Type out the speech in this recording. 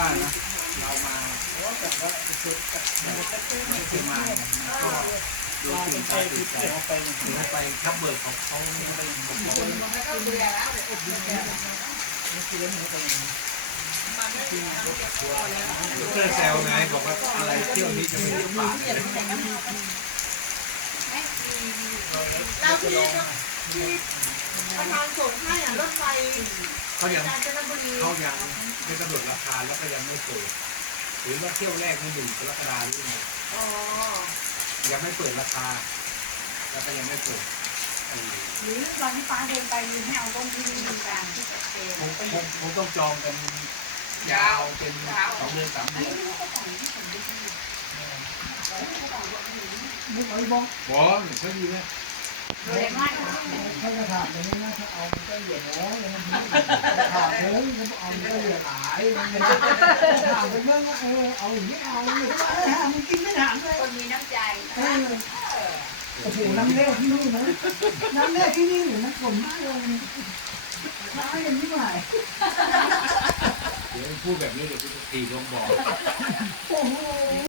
ว่านะเรามาไม่เคยมาไงมันก็ดูตื่นตาตื่นใจหรือไปทับเบิกของเขาไปของเขาแล้วก็เบื่อแล้วเพื่อแซวไงบอกว่าอะไรเที่ยวนี้จะไม่ได้ป่าเลยแล้วที่ที่ประธานส่งให้อะรถไฟเขายังกาญจนบุรีเขายัง ไม่กำหนดราคาแล้วก็ยังไม่เปิด หรือว่าเที่ยวแรกนี่หนึ่งกรกฎาคมหรือไงอ๋อยังไม่เปิดราคา แล้วก็ยังไม่เปิดเออหรือตอนที่ฟ้าเดินไปลืมให้เอาลงที่นี่ดูการที่ชัดเจนคงคงคงต้องจองกันยาวเป็นสองเดือนสามอันเดือนนี้ไม่ได้แต่งที่ผมดูที่บุกไอ้บงบอลเขาดีไหมโดยมากถ้ากระถางอย่างนี้นะถ้าเอามันก็เหยียดน้อยนะกระถาง เฮ้ยเขาเอามันก็เหยียดหลายมันกระถางเป็นเรื่องว่าเออเอาอย่างนี้เอาอย่างนี้เออมันกินไม่ถามเลยคนมีน้ำใจเออโอ้โหน้ำเล่ที่นี่นะน้ำเล่ที่นี่หรือน้ำฝนมากเลยน้ำอย่างนี้ใหม่เดี๋ยวพูดแบบนี้เดี๋ยวจะตีลงบ่อโอ้โห